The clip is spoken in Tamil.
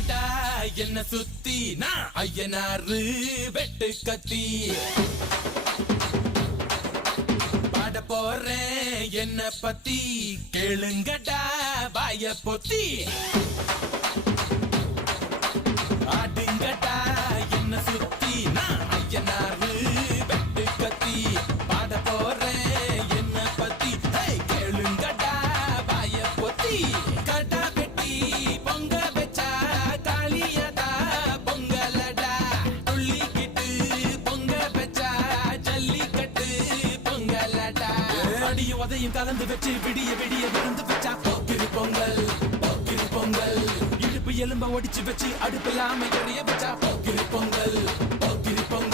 கேளுங்கடா என்ன சுத்தி நான் ஐயனாரு வெட்டு கத்தி பாட போறேன் என்ன பத்தி கேளுங்கடா வாய பொத்தி ஆடுங்கடா என்ன சுத்தி நான் ஐயனாரு வெட்டு கத்தி பாட போறேன் என்ன பத்தி கேளுங்கடா வாய பொத்தி கடா வெட்டி பொங்க வச்சா காளியதா பொங்கலடா துள்ளிக்கிட்டு பொங்க வச்சா ஜல்லிக்கட்டு பொங்கலடா அடியும் உதையும் கலந்து வச்சு விடிய விடிய விருந்து வச்சா போக்கிரி பொங்கல் போக்கிரி பொங்கல் இடுப்பு எலும்ப ஒடிச்சு வச்சு அடுப்பில்லாம எறிய வச்சா போக்கிரி பொங்கல் போக்கிரி பொங்கல்